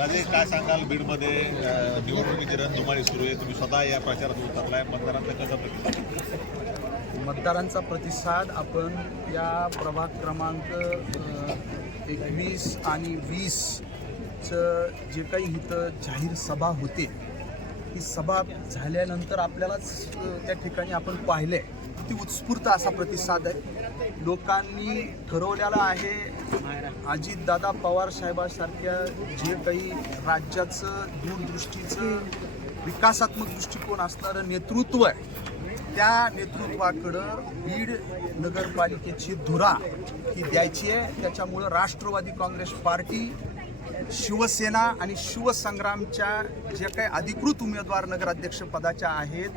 राजे, काय सांगाल बीडमध्ये निवडणुकीची रणधुमाळी सुरू आहे, तुम्ही स्वतः या प्रचारात उतरलाय, मतदारांचा कसा प्रतिसाद? मतदारांचा प्रतिसाद आपण या प्रभाग क्रमांक 21 आणि 20चं जे काही इथं जाहीर सभा होते, ही सभा झाल्यानंतर आपल्यालाच त्या ठिकाणी आपण पाहिले किती उत्स्फूर्त असा प्रतिसाद आहे. लोकांनी ठरवलेला आहे अजितदादा पवार साहेबांसारख्या जे काही राज्याचं दूरदृष्टीचं विकासात्मक दृष्टिकोन असणारं नेतृत्व आहे, त्या नेतृत्वाकडं बीड नगरपालिकेची धुरा ही द्यायची आहे. त्याच्यामुळं राष्ट्रवादी काँग्रेस पार्टी, शिवसेना आणि शिवसंग्रामच्या जे काही अधिकृत उमेदवार नगराध्यक्षपदाच्या आहेत,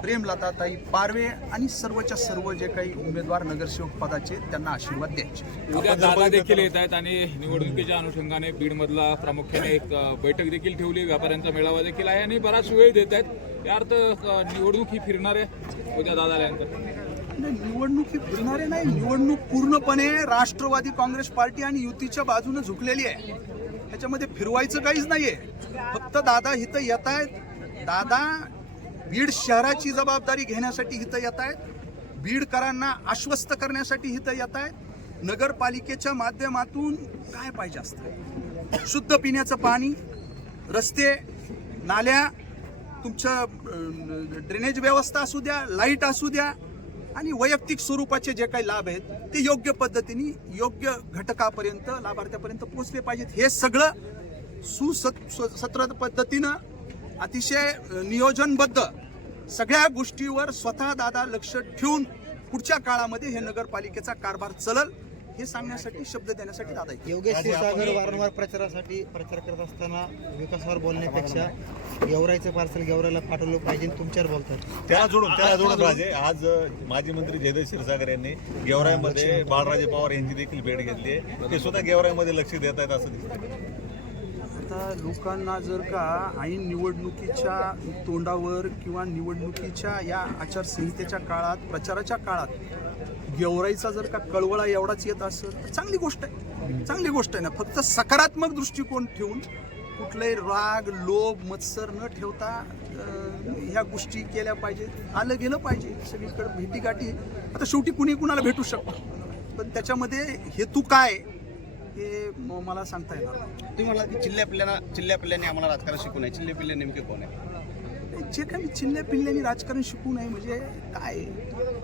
प्रेमलताताई पारवे आणि सर्वच्या सर्व जे काही उमेदवार नगरसेवक पदाचे, त्यांना आशीर्वाद द्यायचे. उद्या दादा देखील येत आहेत आणि निवडणुकीच्या अनुषंगाने बीडमधला प्रामुख्याने एक बैठक देखील ठेवली, व्यापाऱ्यांचा मेळावा देखील आहे आणि बराच वेळ देत आहेत. या अर्थ निवडणूक ही फिरणार आहे उद्या दादा आल्यानंतर? निवडणूक ही फिरणारे नाही, निवडणूक पूर्णपणे राष्ट्रवादी काँग्रेस पार्टी आणि युतीच्या बाजूने झुकलेली आहे. ह्याच्यामध्ये फिरवायचं काहीच नाहीये. फक्त दादा इथं येत आहेत. दादा बीड शहराची जबाबदारी घेण्यासाठी इथं येत आहेत. बीडकरांना आश्वस्त करण्यासाठी इथं येत आहेत. नगरपालिकेच्या माध्यमातून काय पाहिजे असतं? शुद्ध पिण्याचं पाणी, रस्ते, नाल्या, तुमचं ड्रेनेज व्यवस्था असू द्या, लाईट असू द्या, आणि वैयक्तिक स्वरूपाचे जे काही लाभ आहेत ते योग्य पद्धतीने योग्य घटकापर्यंत, लाभार्थ्यापर्यंत पोहोचले पाहिजेत. हे सगळं सुसत्र पद्धतीनं, अतिशय नियोजनबद्ध सगळ्या गोष्टीवर स्वतः दादा लक्ष ठेवून पुढच्या काळामध्ये हे नगरपालिकेचा कारभार चलल हे सांगण्यासाठी, शब्द देण्यासाठी दादा येते. योगेश क्षीरसागर वारंवार प्रचार करत असताना विकासावर बोलण्यापेक्षा गेवराईचं पार्सल गेवराईला पाठवलं पाहिजे तुमच्यावर बोलतात. त्याला जोडून राजे, आज माजी मंत्री जयदेव क्षीरसागर यांनी गेवराईमध्ये बाळराजे पवार यांची देखील भेट घेतली आहे. ते सुद्धा गेवराईमध्ये लक्ष देत आहेत असं दिसतं. आता लोकांना जर का ऐन निवडणुकीच्या तोंडावर किंवा निवडणुकीच्या या आचारसंहितेच्या काळात, प्रचाराच्या काळात गेवराईचा जर का कळवळा एवढाच येत असेल तर चांगली गोष्ट आहे, चांगली गोष्ट आहे ना. फक्त सकारात्मक दृष्टिकोन ठेवून कुठलाही राग, लोभ, मत्सर न ठेवता ह्या गोष्टी केल्या पाहिजेत. आलं गेलं पाहिजे सगळीकडे, भेटीगाठी. आता शेवटी कुणी कुणाला भेटू शकतो, पण त्याच्यामध्ये हेतू काय हे मला सांगता येणार नाही. तुम्ही म्हणाला की चिल्ल्या पिल्ल्याने आम्हाला राजकारण शिकू नये. चिल्ले पिल्ले नेमके कोण आहे? जे काही चिल्ल्या पिल्ल्याने राजकारण शिकू नये म्हणजे काय,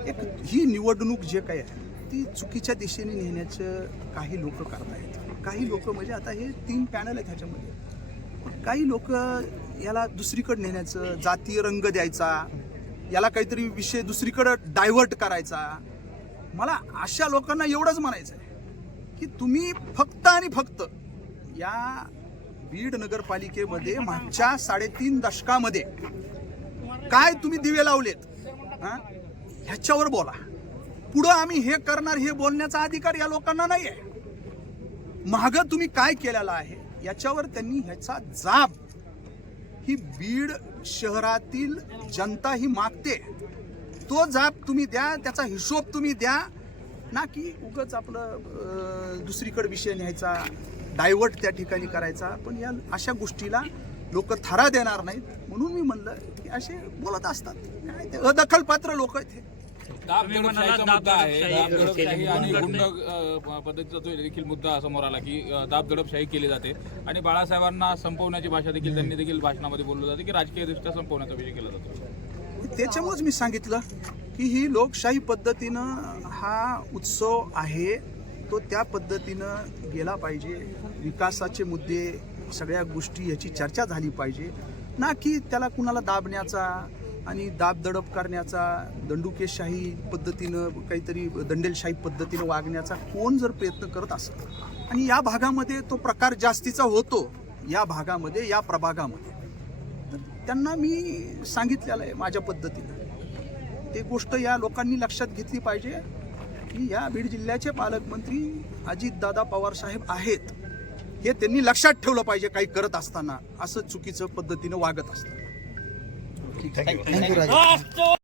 एक ही निवडणूक जे काही आहे ती चुकीच्या दिशेने नेण्याचं काही लोक करतायत. काही लोक म्हणजे आता हे 3 पॅनल आहेत ह्याच्यामध्ये. काही लोक याला दुसरीकडे नेण्याचं, जातीय रंग द्यायचा, याला काहीतरी विषय दुसरीकडं डायव्हर्ट करायचा. मला अशा लोकांना एवढंच म्हणायचं आहे की तुम्ही फक्त आणि फक्त या बीड नगरपालिकेमध्ये मागच्या 3.5 दशकामध्ये काय तुम्ही दिवे लावलेत ह्याच्यावर बोला. पुढं आम्ही हे करणार हे बोलण्याचा अधिकार या लोकांना नाही आहे. मागं तुम्ही काय केलेलं आहे याच्यावर त्यांनी ह्याचा जाब ही बीड शहरातील जनता ही मागते. तो जाब तुम्ही द्या, त्याचा हिशोब तुम्ही द्या, ना की उगाच आपलं दुसरीकडे विषय न्यायचा, डायव्हर्ट त्या ठिकाणी करायचा. पण या अशा गोष्टीला लोक थारा देणार नाहीत. म्हणून मी म्हणलं की असे बोलत असतात, काय ते अदखलपात्र लोक आहेत. दाबदडपशाहीचा मुद्दा आहे. दाबदडपशाही आणि गुंड पद्धतीचा जो देखील मुद्दा समोर आला की दाबदडपशाही केली जाते आणि बाळासाहेबांना संपवण्याची भाषा देखील त्यांनी देखील भाषणामध्ये बोललं जाते की राजकीयदृष्ट्या संपवण्याचा विषय केला जातो. त्याच्यामुळेच मी सांगितलं की ही लोकशाही पद्धतीनं हा उत्सव आहे, तो त्या पद्धतीनं गेला पाहिजे. विकासाचे मुद्दे, सगळ्या गोष्टी याची चर्चा झाली पाहिजे, ना की त्याला कुणाला दाबण्याचा आणि दाबदडप करण्याचा, दंडुकेशाही पद्धतीनं काहीतरी दंडेलशाही पद्धतीनं वागण्याचा कोण जर प्रयत्न करत असेल आणि या भागामध्ये तो प्रकार जास्तीचा होतो, या भागामध्ये, या प्रभागामध्ये, तर त्यांना मी सांगितलेलं आहे माझ्या पद्धतीनं. ते गोष्ट या लोकांनी लक्षात घेतली पाहिजे की या बीड जिल्ह्याचे पालकमंत्री अजितदादा पवार साहेब आहेत हे त्यांनी लक्षात ठेवलं पाहिजे काही करत असताना, असं चुकीचं पद्धतीनं वागत असतं. थँक्यू राजा.